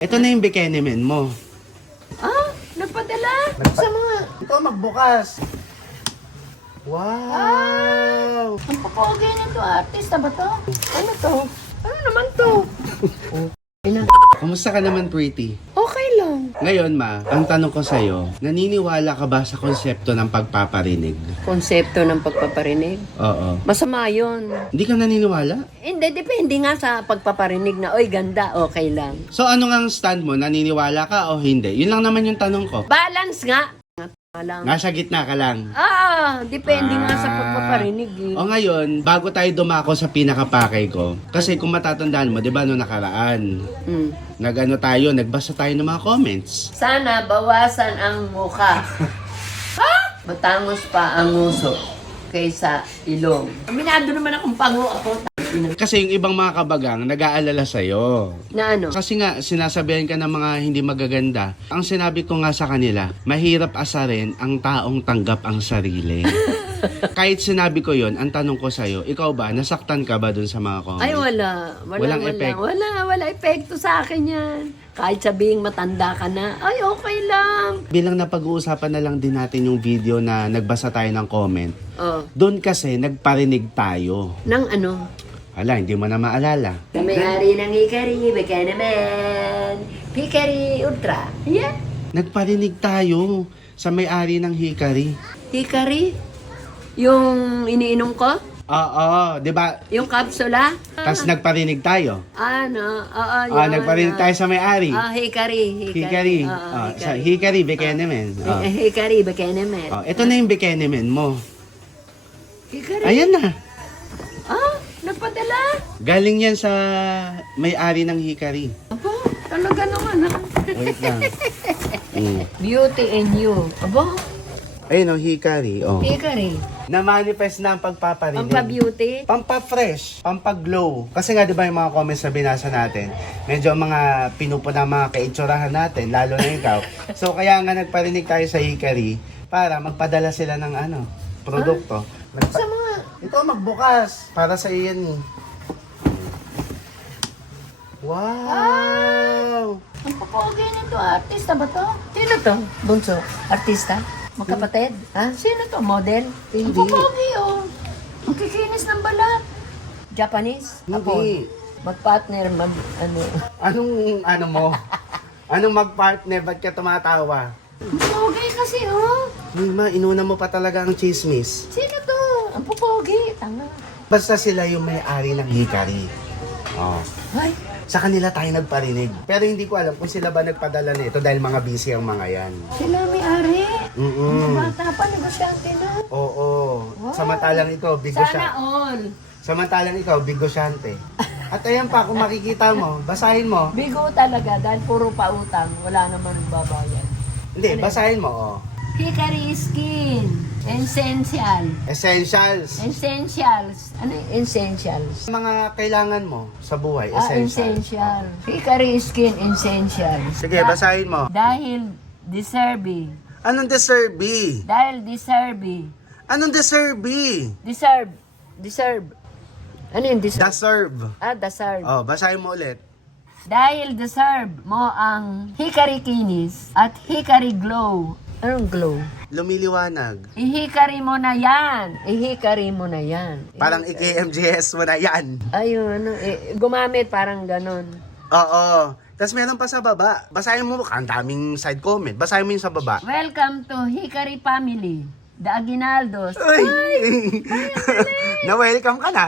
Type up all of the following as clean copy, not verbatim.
Ito na yung Bekenemen mo. Ah, nagpadala? Sa mga... Ito, magbukas. Wow! Ang papogi nito, artista ba to? Ano to? Ano naman to? Kumusta ka naman, pretty? Okay lang. Ngayon, ma, ang tanong ko sa'yo, naniniwala ka ba sa konsepto ng pagpaparinig? Konsepto ng pagpaparinig? Oo. Masama yun. Hindi ka naniniwala? Hindi, depende nga sa pagpaparinig na, oy, ganda, okay lang. So, ano nga ang stand mo? Naniniwala ka o hindi? Yun lang naman yung tanong ko. Balance nga. Lang. Nasa gitna ka lang. Depende nga sa pagpaparinig eh. O ngayon, bago tayo dumako sa pinakapakay ko, kasi kung matatandaan mo, di ba, noong nakaraan, nagbasa tayo ng mga comments. Sana bawasan ang mukha. Matangos pa ang nguso kaysa ilong. Aminado naman akong pango ako. Kasi yung ibang mga kabagang nag-aalala sa'yo. Na ano? Kasi nga, sinasabihan ka ng mga hindi magaganda. Ang sinabi ko nga sa kanila, mahirap asarin ang taong tanggap ang sarili. Kahit sinabi ko yon, ang tanong ko sa'yo, ikaw ba, nasaktan ka ba dun sa mga comments? Ay, wala. Walang effect. Wala epekto sa akin yan. Kahit sabihing matanda ka na, ay, okay lang. Bilang napag-uusapan na lang din natin yung video na nagbasa tayo ng comment. Oh, Doon kasi, nagparinig tayo. nang ano? Hala, hindi mo na maalala. Sa may-ari ng Hikari, Bekenemen. Hikari Ultra. Yeah. Nagparinig tayo sa may-ari ng Hikari. Hikari? Yung iniinom ko? Oo, di ba? Yung kapsula? Tapos nagparinig tayo. Ano? Oo, Nagparinig tayo sa may-ari. Hikari. Hikari. Oo, Sa Hikari, Bekenemen. Hikari, Bekenemen. Ito na yung Bekenemen mo. Hikari? Ayan na. Nagpadala? Galing yan sa may-ari ng Hikari. Aba, talaga naman ha? Wait lang. Beauty in you. Aba, Ayun, Hikari. Hikari. Na-manifest na ang pagpaparinig. Pampa-beauty? Pampa-fresh, pampa-glow. Kasi nga 'di ba yung mga comments na binasa natin, medyo mga pinupuna mga kaitsurahan natin, lalo na ikaw. So kaya nga nagparinig tayo sa Hikari para magpadala sila ng produkto. Sa mga... Ito magbukas para sa iyan. Wow! Ang papogi nito, artista ba to? Sino to? Bunso? Artista? Magkapatid? Ha? Sino to? Model? Ang Hindi. papogi oh. Ang kikinis ng balat. Japanese? Ako. Hindi. Mag-partner, Anong mo? Anong mag-partner? Ba't ka tumatawa? Ang pogi kasi oh. Uy, ma, inuna mo pa talaga ang chismis. Sino to? Ang papogi. Tanga. Basta sila yung may-ari ng Hikari. Oh. Ay, Sa kanila tayo nagparinig. Pero hindi ko alam kung sila ba nagpadala nito dahil mga busy ang mga yan. sila may-ari. Ang Mm. bata pa, negosyante na. Oo. Wow. Samantalang ikaw, Sana bigosyante. all. Samantalang ikaw, bigosyante. At ayan pa, kung makikita mo, basahin mo. Bigo talaga dahil puro pautang. Wala naman babayan. Hindi, basahin mo. Oh. Hikari skin. Essential. Essentials. Essentials. Ano yung essentials? Mga kailangan mo sa buhay, essentials. Essential. Hikari skin essentials. Sige, basahin mo. Dahil deserving. Anong deserve? Dahil deserving. Anong deserve? Deserve. Deserve. Ano yung deserve? Deserve. Deserve. Oh, basahin mo ulit. Dahil deserve mo ang Hikari kinis at Hikari glow. Anong glow? Lumiliwanag. Ihikari mo na yan. Ihikari mo na yan. Parang i-KMJS mo na yan. Ayun, gumamit parang ganon. Oo. Tapos meron pa sa baba. Basahin mo, ang daming side comment. Basahin mo yung sa baba. Welcome to Hikari family. The Aguinaldos. Uy! Na-welcome ka na.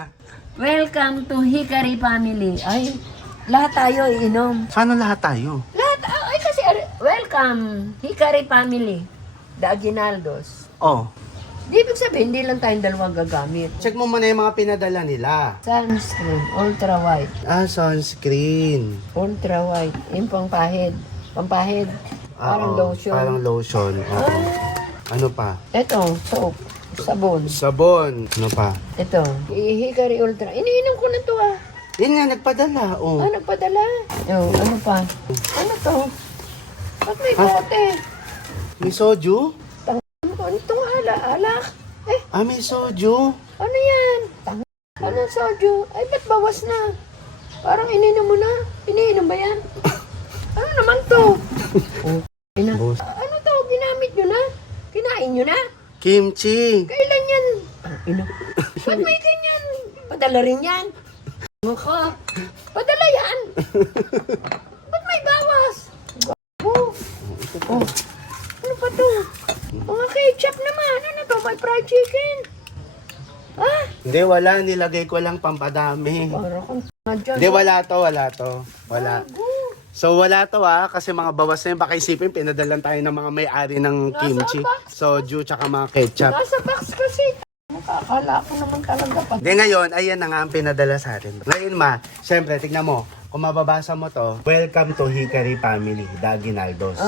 Welcome to Hikari family. Ay, lahat tayo iinom. Paano lahat tayo? Lahat, ay kasi, welcome Hikari family. The Aguinaldos. Oh. Di ibig sabihin, hindi lang tayong dalawang gagamit. Check mo muna yung mga pinadala nila. Sunscreen, ultra white. Sunscreen. Ultra white. Yung pampahid. Pampahid. Parang Oo, lotion. Parang lotion. Oo. Ano pa? Ito, soap. Sabon. Sabon. Ano pa? Ito. Hikari ultra. Iniinom ko na to ah. Yun nga, nagpadala. Oh. Nagpadala. Ano pa? Ano to? Ba't may bote? May soju? Ano itong alak? May soju. Ano yan? Ano soju? Ay, ba't bawas na? Parang ininom mo na. Iniinom ba yan? naman to? Ina. Boss. Ano to? Ginamit nyo na? Kinain nyo na? Kimchi! Kailan yan? Ina. Ba't may ganyan? Padala rin yan. Mukha. Padala yan. Ba't may bawas? Oh. Oh. Ano pa to? Mga ketchup naman. Ano to? May fried chicken. Ah? Hindi, wala. Nilagay ko lang pampadami. Para kang nga dyan. Hindi, wala to. Wala. Gago. So wala to kasi mga bawas na yun. Baka isipin, pinadalan tayo ng mga may-ari ng kimchi. Soju, tsaka mga ketchup. Nasa box kasi. Nakakala ko naman talaga pa. Hindi, ngayon, ayan na nga ang pinadala sa atin. Ngayon ma, syempre, tignan mo. Kung mababasa mo to, welcome to Hickory Family, The Aguinaldos.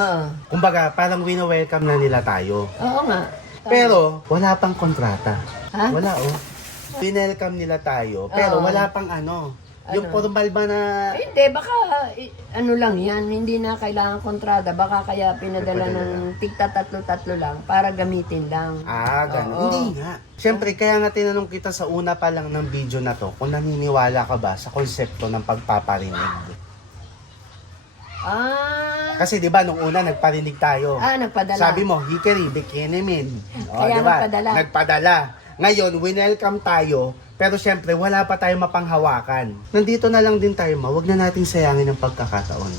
Kumbaga, parang wino-welcome na nila tayo. Oo nga. Pero, wala pang kontrata. Ha? Wala Winelcome nila tayo, pero Oo. wala pang yung formal ba na... Hindi, baka ano lang yan, hindi na kailangan kontrada. Baka kaya pinadala ng tigta tatlo-tatlo lang para gamitin lang. Ganun. Oo. Hindi nga. Siyempre, kaya nga tinanong kita sa una pa lang ng video na to, kung naniniwala ka ba sa konsepto ng pagpaparinig. Kasi di ba nung una nagparinig tayo. Nagpadala. Sabi mo, Hickory, bikini min. Kaya nagpadala. Nagpadala. Ngayon, winelcome tayo, pero syempre, wala pa tayong mapanghawakan. Nandito na lang din tayo, wag na nating sayangin ang pagkakataon.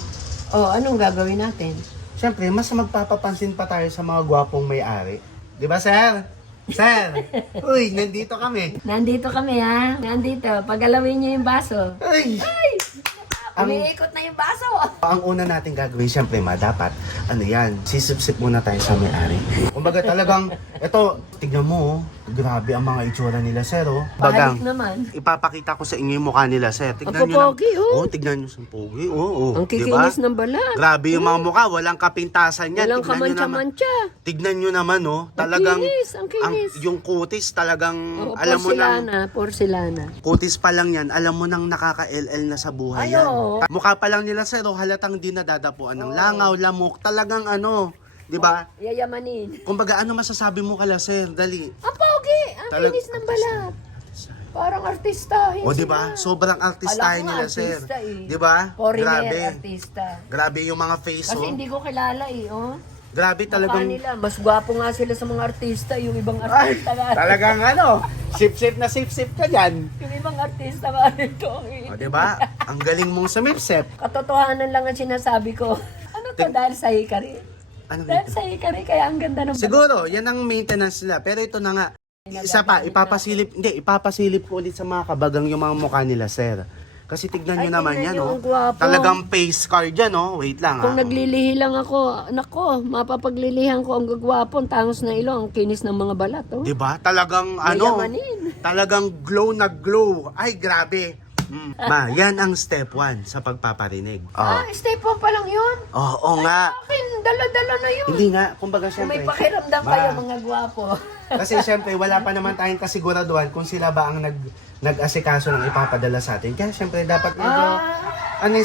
Anong gagawin natin? Syempre, mas magpapapansin pa tayo sa mga gwapong may-ari. Di ba, sir? Sir! Uy, nandito kami. Nandito kami ha. Nandito. Pagalawin niyo yung baso. Ay! Umiikot na yung baso. Ang una natin gagawin, syempre dapat, sisip-sip muna tayo sa may-ari. Kumbaga talagang, eto, tignan mo, grabe ang mga itsura nila, sir, Pahalik naman. Ipapakita ko sa inyo yung mukha nila, sir. Tignan Ang nyo pogi, tignan nyo sa pogi, Ang kikinis ng balat. Grabe yung mga mukha, walang kapintasan yan. Walang Tignan nyo naman. kamantsa-mantsa. Tignan nyo naman, talagang, Ang kinis. yung kutis talagang, alam mo nang, Porcelana. kutis pa lang yan, alam mo nang nakaka-LL na sa buhay yan. Mukha pa lang nila, sir, halatang di nadadapuan ng langaw, lamok, talagang di ba? Yayamanin. Kumbaga, ano masasabi mo kala, sir? Dali. Ang pogi. Ang Talag- kinis ng balat. Parang artistahin O, di ba? Sobrang artistahin Alam ko nga, nila, sir. artista eh. Di ba? Foreigner, Grabe. artista. Grabe yung mga face, Kasi hindi ko kilala Grabe Talagang... talagang... nila. Mas gwapo nga sila sa mga artista. Yung ibang artista nga. Talagang sip-sip na sip-sip ka dyan. Yung ibang artista nga nito. O, di ba? Ang galing mong sumipsip. Katotohanan lang ang sinasabi ko. Ano to? Dahil sa Hickory? Ano Dahil sa Hickory, kaya ang ganda ng Siguro, yan ang maintenance nila. Pero ito na nga, isa pa, ipapasilip ko ulit sa mga kabagang yung mga mukha nila, sir. Kasi tignan nyo Ay, naman tignan yan, nyo, ang gwapo. Talagang face card yan, Wait lang, Kung naglilihi lang ako, nako, mapapaglilihan ko ang gagwapo, ang tangos na ilong, ang kinis ng mga balat, Di ba? Talagang, Yayamanin. talagang glow na glow. Ay, grabe. Ma, yan ang step 1 sa pagpaparinig. Step 1 pa lang yun. Oo nga. Akin, dala-dala na yun. Hindi nga, kumbaga Kung may syempre. pakiramdam Ma. kayo, mga gwapo. Kasi syempre, wala pa naman tayong kasiguraduhan kung sila ba ang nag-asikaso ng ipapadala sa atin. Kaya syempre, dapat medyo,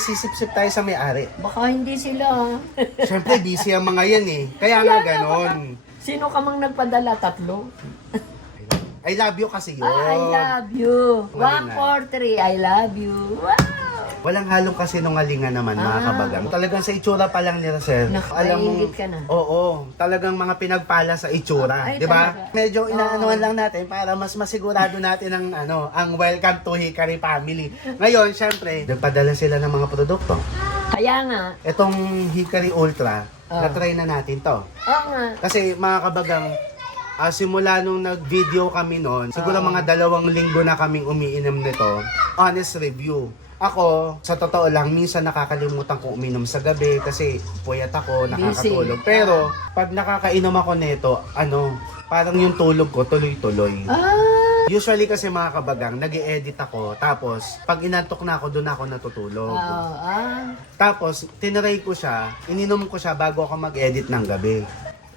sisip-sip tayo sa may-ari. Baka hindi sila. Syempre, busy ang mga yan Kaya nga ganon. Sino ka mang nagpadala? 3? I love you kasi yun. I love you. Wala 1, 4, 3, I love you. Wow! Walang halong kasinungalingan naman, mga kabagang. Talagang sa itsura pa lang nila, sir. Naku, Alam mo, naiingit ka na. Oo, talagang mga pinagpala sa itsura, Ay, di ba? talaga. Medyo inaanuhan lang natin para mas masigurado natin ang welcome to Hickory Family. Ngayon, syempre, nagpadala sila ng mga produkto. Kaya nga. Itong Hickory Ultra, na-try na natin to. Oo nga. Kasi mga kabagang, simula nung nag-video kami noon, siguro mga 2 linggo na kaming umiinom nito. Honest review. Ako, sa totoo lang, minsan nakakalimutan kong uminom sa gabi kasi puyat ako, nakakatulog. Pero, pag nakakainom ako nito, parang yung tulog ko tuloy-tuloy. Usually kasi mga kabagang, nag-e-edit ako. Tapos, pag inantok na ako, doon ako natutulog. Tapos, tinry ko siya, ininom ko siya bago ako mag-edit ng gabi.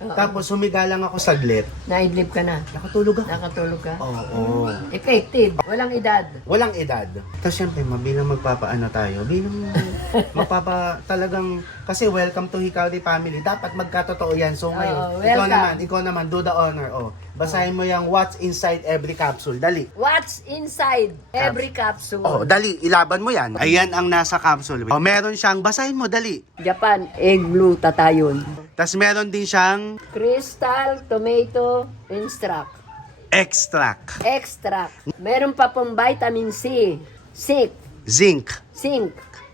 Tapos, humiga lang ako saglit. Naidlip ka na. Nakatulog ako. Nakatulog ka. Oo. Effective. Walang edad. Walang edad. Tapos syempre, bilang magpapaano tayo, bilang Talagang, kasi welcome to Hikari family. Dapat magkatotoo yan. So ngayon, welcome. ikaw naman, do the honor. Basahin mo yung what's inside every capsule. Dali. What's inside every capsule? Dali, ilaban mo yan. Ayan ang nasa capsule. Meron siyang, basahin mo, dali. Japan egg blue tatayon. Tapos meron din siyang Crystal tomato extract. extract. Meron pa pong vitamin C, zinc, Zinc.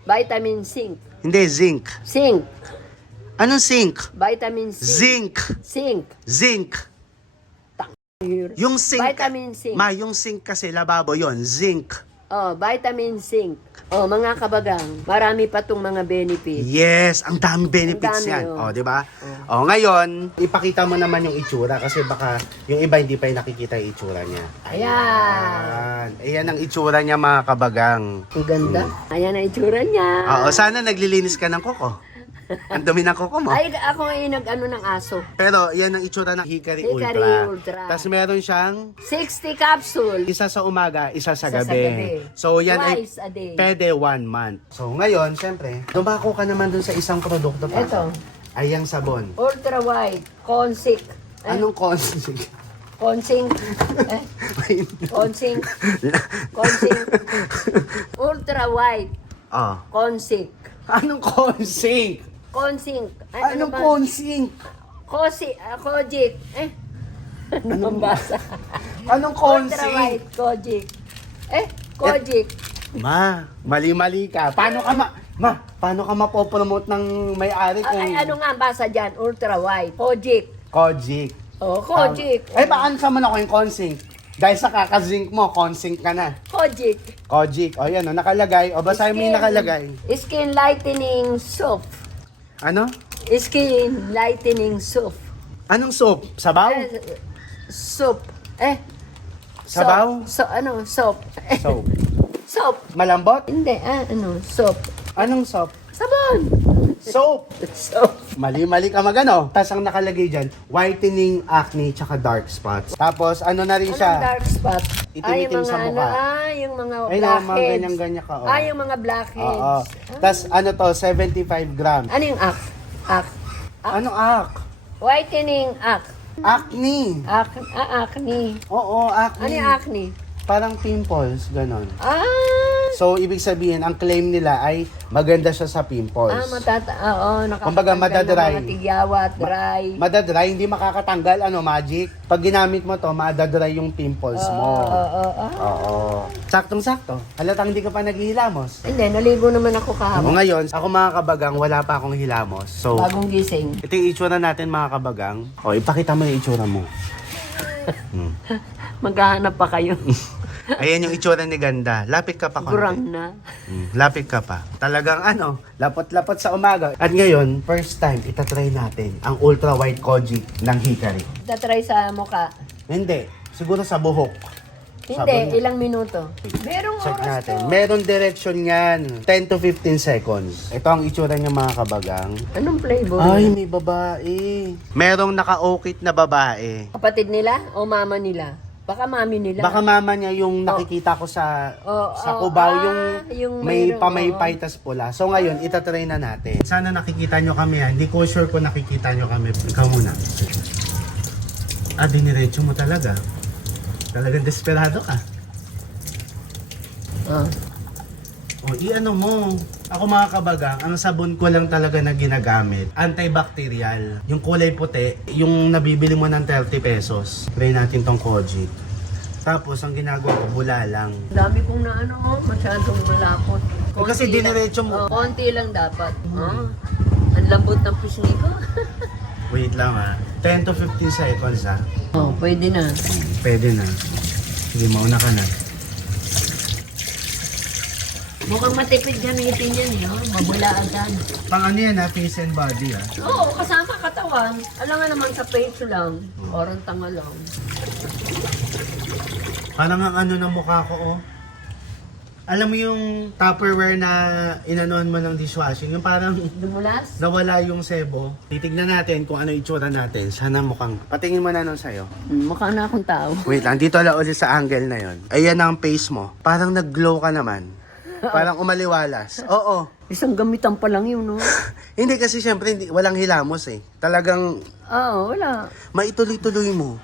vitamin zinc, Hindi, zinc. zinc, Anong zinc? vitamin C, Zinc. zinc, Yung zinc. vitamin zinc. Yung zinc kasi, lababo yon, zinc. Vitamin zinc. Mga kabagang, marami pa tong mga benefits. Yes, ang dami benefits Ang dami, yan. Di ba? Ngayon, ipakita mo naman yung itsura kasi baka yung iba hindi pa yung nakikita yung itsura niya. Ayan. Ayan ang itsura niya, mga kabagang. Ang ganda. Ayan ang itsura niya. Sana naglilinis ka ng kuko. Ang dumi ng kuko mo. Ay, ako ay nag-ano ng aso. Pero yan ang itsura ng Hikari Hikari Ultra. Ultra. Tapos meron siyang 60 capsule. isa sa umaga, isa sa Isa sa gabi. gabi. So yan Twice ay a day. pwede 1 month. So ngayon, syempre, dumako ka naman dun sa isang produkto pa. Ito. Ay ang sabon. Ultra white. Consink. Anong consig? Consink. Consink. Consink. Ultra white. Consink. Anong consig? Consink. Anong ba? consig? Kojic. Ano bang basa? Anong Ultra consig? white. Kojic. Kojic. Mali-mali ka. Paano ka mapopromote ng may-ari kung Ano nga ang basa dyan? Ultra white. Kojic. Kojic? Kojic. Paano sa man ako yung consig? Dahil sa kakazink mo, consig ka na. Kojic. Kojic. Yan, nakalagay. Basahin mo yung nakalagay. Skin lightening soap. Ano? Skin lightening soap. Anong soap? Sabaw? Soap. Sabaw? Soap. Soap. Soap. Malambot? Hindi, soap. Anong soap? Sabon. Soap. Soap. Mali-mali ka magano. Tapos ang nakalagay dyan, whitening, acne, tsaka dark spots. Tapos ano na rin Anong siya? dark spot? Itim-itim sa mukha. Yung mga Ay, mga blackheads. ganyan-ganyan ka. Yung mga blackheads. Oo. Tapos ano to, 75 grams. Ano yung ak? Anong ac? Whitening ak. Acne. Acne. Oo, acne. Ano yung acne? Parang pimples, ganon. So, ibig sabihin, ang claim nila ay maganda siya sa pimples. Kumbaga, madadry. Mga tigyawat, dry. Madadry, hindi makakatanggal, magic. Pag ginamit mo to, madadry yung pimples mo. Oo. Saktong-sakto. Halatang hindi ka pa naghihilamos. Hindi, naligo naman ako kahapon. Ngayon, ako mga kabagang, wala pa akong hilamos. So, Bagong gising. ito yung itsura natin mga kabagang. Ipakita mo yung itsura mo. Maghahanap pa kayo. Ayan yung itsura ni Ganda. Lapit ka pa konti. Gurang na. Lapit ka pa. Talagang lapot-lapot sa umaga. At ngayon, first time, itatry natin ang ultra white koji ng Hikari. Tatry sa mukha. Hindi. Siguro sa buhok. Hindi, ilang minuto. Merong Check oras natin. to. Meron direction yan. 10 to 15 seconds. Ito ang itsura niya mga kabagang. Anong flavor? Ay, may babae. Merong naka-okit na babae. Kapatid nila o mama nila? Baka mami nila. Baka mama niya yung nakikita ko sa Cubao, yung may mayroong, pamaypay tas pula. So ngayon, itatry na natin. Sana nakikita nyo kami yan. Hindi ko sure kung nakikita nyo kami. Ikaw muna. Diniretso mo talaga. Talagang desperado ka. I-ano mo. Ako mga kabagang, ang sabon ko lang talaga na ginagamit, antibacterial. Yung kulay puti, yung nabibili mo ng 30 pesos. Try natin tong koji. Tapos, ang ginagawa ko, bula lang. Dami kong masyadong malapot. Kasi diniretso mo. Konti lang dapat. Ang lambot ng pisngi ko. Wait lang 10 to 15 seconds Pwede na. Pwede na. Sige, mauna ka na. Mukhang matipid gamitin yan mabula agad. Pang ano yan face and body Oo, kasama katawan. Alam nga naman sa face lang. Parang tanga lang. Parang ang ano ng mukha ko Alam mo yung Tupperware na inanuan mo ng dishwashing, yung parang Dumulas? nawala yung sebo. Titignan natin kung ano itsura natin. Sana mukhang, patingin mo na nun sa'yo. Mukha na akong tao. Wait lang, dito lang ulit sa angle na yon. Ayan ang face mo. Parang nag-glow ka naman. Parang umaliwalas. Oo. Isang gamitan pa lang yun, no? Hindi kasi syempre walang hilamos eh. Talagang Oo, wala. maituloy-tuloy mo.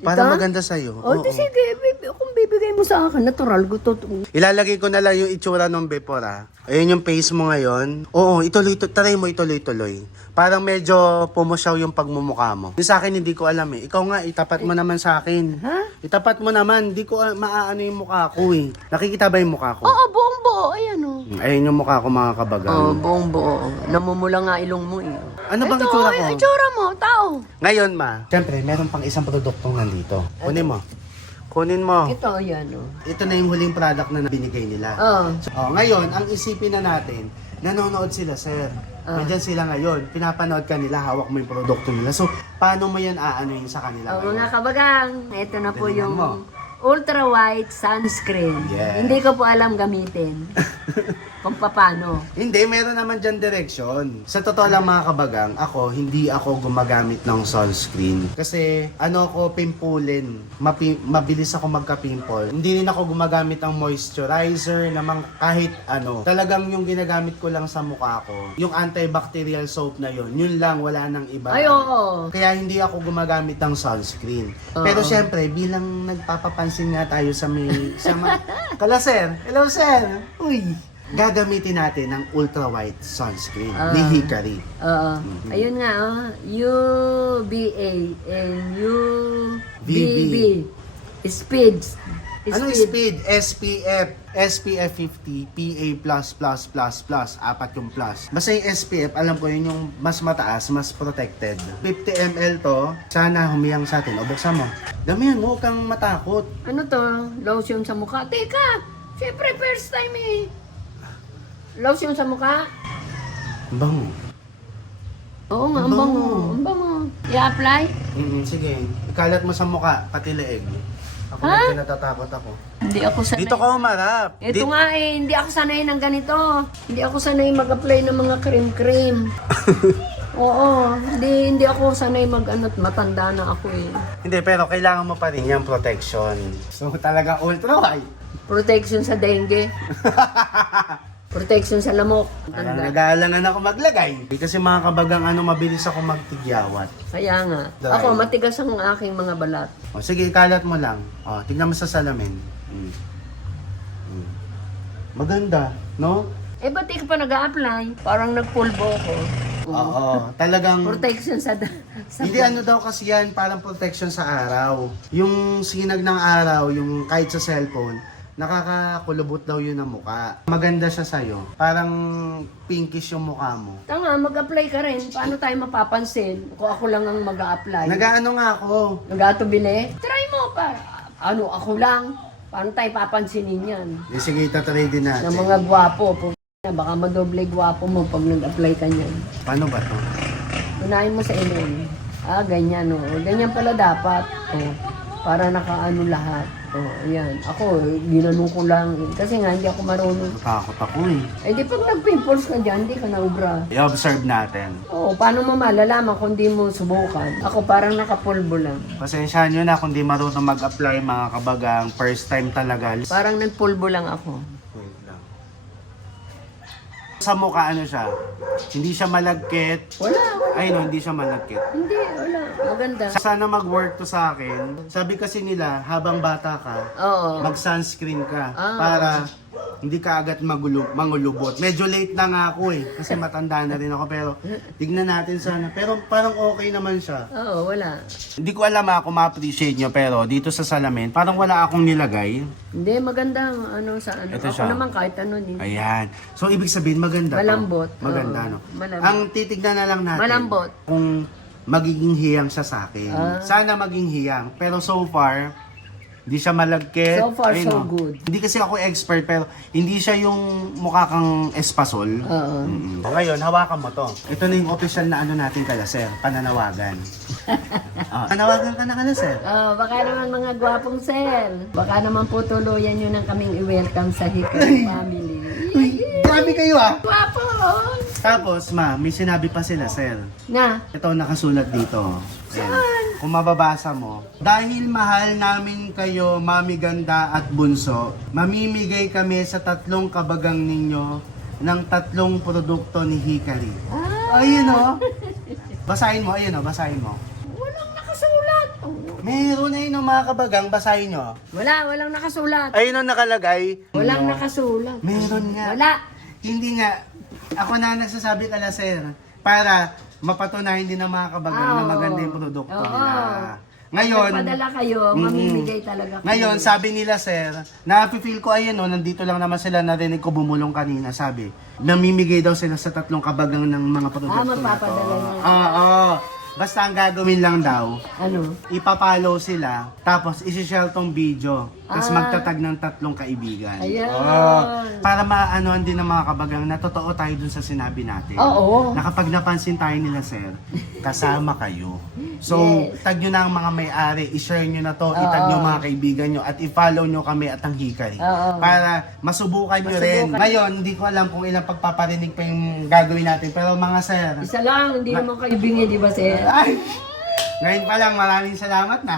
Para Ito? maganda sa'yo. O, di sige, kung bibigay mo sa akin, natural, gusto. Ilalagay ko na lang yung itsura ng before ah. Ayun yung face mo ngayon. Oo, try mo ituloy-tuloy. Parang medyo pumusyaw yung pagmumukha mo. Yung sa akin hindi ko alam eh. Ikaw nga, itapat mo naman sa akin. Ha? Itapat mo naman, hindi ko maaano yung mukha ko eh. Nakikita ba yung mukha ko? Oo, buong buo. Ayan, o. Ayun yung mukha ko mga kabagang. Oo, buong buo. Namumula nga ilong mo, eh. Ano bang itsura ko? Ito, itsura mo, tao. Ngayon ma, syempre meron pang isang produktong nandito. Kunin mo. Kunin mo. Ito, ayan, o. Ito na yung huling product na binigay nila. Oo. Ngayon, ang isipin na natin, nanonood sila, sir. Nandyan sila ngayon, pinapanood ka nila, hawak mo yung produkto nila. So, paano mo yan aanoyin sa kanila Oo, ngayon? mga kabagang, ito na po Galingan yung mo. ultra white sunscreen. Yes. Hindi ko po alam gamitin. Kung paano. Hindi, meron naman dyan direksyon. Sa totoo lang mga kabagang, hindi ako gumagamit ng sunscreen. Kasi ano ako, pimpulin. Mabilis ako magka-pimple. Hindi rin ako gumagamit ng moisturizer, namang kahit ano. Talagang yung ginagamit ko lang sa mukha ko, yung antibacterial soap na yun lang, wala nang iba. Ay, oo. Kaya hindi ako gumagamit ng sunscreen. Oo. Pero syempre, bilang nagpapapansin nga tayo sa Kala sir, hello sir. Uy, gagamitin natin ng ultra white sunscreen ni Hikari. Oo. Ayun nga, oh. UVA and UVB. Speed. Ano yung speed? SPF 50, PA++++, apat yung plus. Basta yung SPF, alam ko yun yung mas mataas, mas protected. 50 ml to, sana humiyang sa atin. O buksan mo. Damihan mo, huwag kang matakot. Ano to? Lotion sa mukha. Teka! Siyempre, first time eh. Lotion sa mukha? Bango. Oo nga, ang bango. Ang bango. I-apply? Sige, ikalat mo sa mukha, pati leeg. Ako Ha? medyo natatakot ako. Hindi ako sanay. Dito ka umarap. Ito nga eh, hindi ako sanay ng ganito. Hindi ako sanay mag-apply ng mga cream-cream. Oo, hindi ako sanay mag-ano't matanda na ako eh. Hindi, pero kailangan mo pa rin yung protection. So talaga ultra white. Protection sa dengue. Protection sa lamok. Parang Tanda. nag-aalangan ako maglagay. Kasi mga kabagang mabilis ako magtigyawat. Kaya nga. Dry. Ako, matigas ang aking mga balat. O sige, ikalat mo lang. O, tignan mo sa salamin. Maganda, no? Eh, ba't di ka pa nag-a-apply? Parang nagpulbo ako. Oo, talagang... Protection sa... Hindi daw kasi yan, parang protection sa araw. Yung sinag ng araw, yung kahit sa cellphone, nakakakulubot daw yun ng mukha. Maganda siya sa'yo. Parang pinkish yung mukha mo. Tanga, mag-apply ka rin. Paano tayo mapapansin kung ako lang ang mag-a-apply? Nag-ano nga ako. Nag-atubili? Try mo pa. Ano, ako lang? Paano tayo papansinin yan? Sige, itatry din natin. Ng mga gwapo. Baka madoble gwapo mo pag nag-apply ka niyan. Paano ba to? Unahin mo sa ilong. Ganyan o. Ganyan pala dapat. Para nakaano lahat. Ayan. Ako, ginanong ko lang. Kasi nga, hindi ako marunong. Natakot ako eh. Eh, di pag nag-pimples ka dyan, hindi ka na ubra. I-observe natin. Oo, paano mo malalaman kung di mo subukan? Ako parang nakapulbo lang. Pasensyahan nyo na kung di marunong mag-apply mga kabagang. First time talaga. Parang nagpulbo lang ako. Wait lang. Sa mukha ano siya? Hindi siya malagkit. Wala. Ay no, hindi siya malagkit. Hindi, wala. Maganda. Sana mag-work to sa akin. Sabi kasi nila, habang bata ka, Oo. mag-sunscreen ka Ah. para hindi ka agad mangulubot. Medyo late na nga ako eh, kasi matanda na rin ako, pero tignan natin sana. Pero parang okay naman siya. Oo, wala. Hindi ko alam kung ma-appreciate nyo, pero dito sa salamin, parang wala akong nilagay. Hindi, maganda. Ano sa ano. Ito Ako siya. naman kahit ano din. Ayan. So, ibig sabihin, maganda to. Malambot. Maganda, Oo. no? Malambot. Ang titignan na lang natin. Malambot. Kung magiging hiyang siya sa akin. Sana maging hiyang. Pero so far, hindi siya malagkit. So far, Ayun, so no? good. Hindi kasi ako expert, pero hindi siya yung mukha kang espasol. Oo. Ngayon, hawakan mo to. Ito na yung official na ano natin kala, sir. Pananawagan. Panawagan ka na kala, sir. Baka naman mga gwapong sel. Baka naman po tuluyan nyo nang kaming i-welcome sa Hikari family. Grabe kayo Gwapo! Tapos, ma, may sinabi pa sila, sir. Na, Ito nakasulat dito. Ayan. saan? kung mababasa mo. Dahil mahal namin kayo, Mami Ganda at Bunso, mamimigay kami sa 3 kabagang ninyo ng 3 produkto ni Hikari. Ayun o. Basahin mo, ayun o, basahin mo. Walang nakasulat. Meron ayun o mga kabagang, basahin nyo. Walang nakasulat. Ayun o nakalagay. Walang nakasulat. Meron nga. Wala. Hindi nga. Ako na nagsasabi kala sir. Para mapatunayan din ng mga kabagang na Oo. maganda yung produkto Oo. nila. Ngayon, Padala kayo, mamimigay talaga kayo. ngayon, sabi nila sir, na-feel ko ayun no, nandito lang naman sila, narinig ko bumulong kanina, sabi, namimigay daw sila sa 3 kabagang ng mga produkto na to. magpapadala na. Oo. Basta ang gagawin lang daw, Ano? ipapollow sila, tapos isi-share tong video, tapos magtatag ng 3 kaibigan. Ayan. Para maanoan din ng mga kabagang na totoo tayo dun sa sinabi natin. Oo. Na kapag napansin tayo nila, sir, kasama kayo. So, Yes. tag nyo na ang mga may-ari, i-share nyo na to, itag nyo ang mga kaibigan nyo, at i-follow nyo kami at ang Hikari. Oo. Para masubukan nyo rin. Ngayon, hindi ko alam kung ilang pagpaparinig pa yung gagawin natin, pero mga sir, Isa lang, hindi naman kayo bingi, di ba, sir? ay, ngayon pa lang, maraming salamat na.